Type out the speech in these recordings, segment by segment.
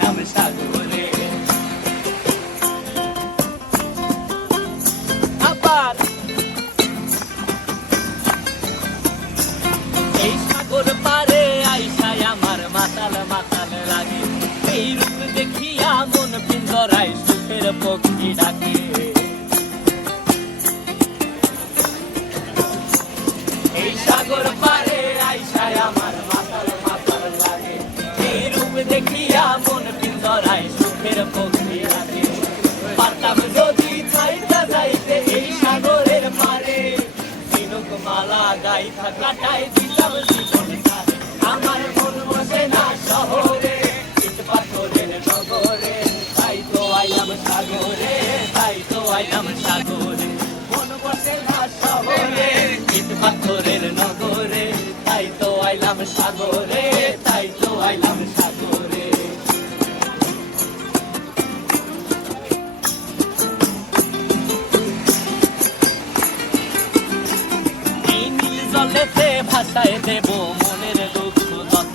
গেলাম এই সাগর পারে আইসাই আমার মাতাল মাতাল লাগে এই লাইফা কাটাই দিলাম জীবনটা আমার মন বসে না শহরে ইট পাথরের নগরে। তাই তো আইলাম সাগরে, তাই তো আইলাম সাগরে। মন বসে না শহরে ইট পাথরের নগরে। তাই তো আইলাম সাগরে, তাই তো আইলাম সাগরে। জলেতে ভাসায় দেব মনের দুঃখ যত।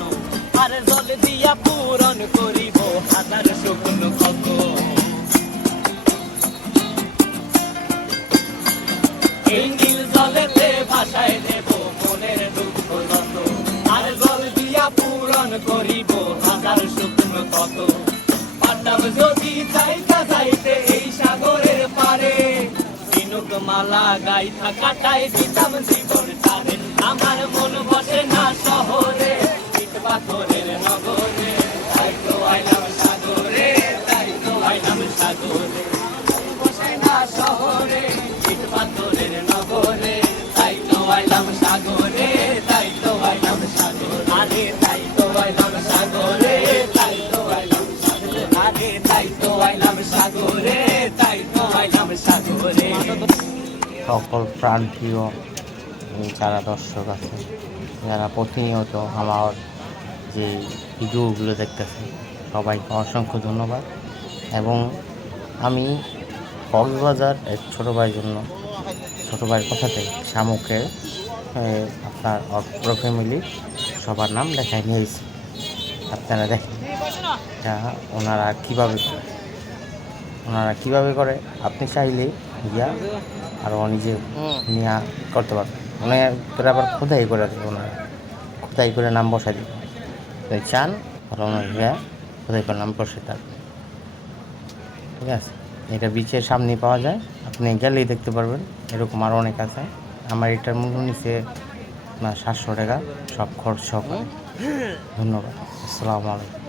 আর জল দিয়া পূরণ করিব হাজার শুকনো কত। এই নীল জলেতে ভাসায় দেব মনের দুঃখ যত। আর জল দিয়া পূরণ করিব হাজার শুকনো কত। পাতাম যদি যাইতা মালা গাইথা কাটাই দিতাম জীবন তারে আমার মন বসে না শহরে, ইট পাথরের নগরে। তাই তো আইলাম সাগরে, তাই তো আইলাম সাগরে। বসে না শহরে, ইট পাথরের নগরে। তাই তো আইলাম সাগরে, তাই তো আইলাম সাগরে। আরে তাই তো আইলাম সাগরে, তাই তো আইলাম সাগরে। আরে তাই তো আইলাম সাগরে, তাই তো আইলাম সাগরে। সকল প্রান্তীয় যারা দর্শক আছে, যারা প্রতিনিয়ত আমার যে ভিডিওগুলো দেখতেছে, সবাইকে অসংখ্য ধন্যবাদ। এবং আমি কক্সবাজার এক ছোটো ভাইয়ের জন্য, ছোটো ভাইয়ের কথাতে শামুকের আপনার পুরো ফ্যামিলি সবার নাম লেখায় নিয়েছি। আপনারা দেখেন এটা ওনারা কীভাবে করে ওনারা কীভাবে করে, আপনি চাইলে গিয়া আরও নিজে নিয়ে করতে পারবেন ওনারা আবার খোদাই করে দেবে ওনারা। খোদাই করে নাম বসাই দেবে। যদি চান ওনারা গিয়া খোদাই করে নাম বসে থাকবে ঠিক আছে? এটা বিচের সামনে পাওয়া যায়। আপনি গেলেই দেখতে পারবেন। এরকম আরও অনেক আছে। আমার এটার মূল্য নিচে আপনার সাতশো টাকা। সব খরচ সহ ধন্যবাদ। আসসালামু আলাইকুম।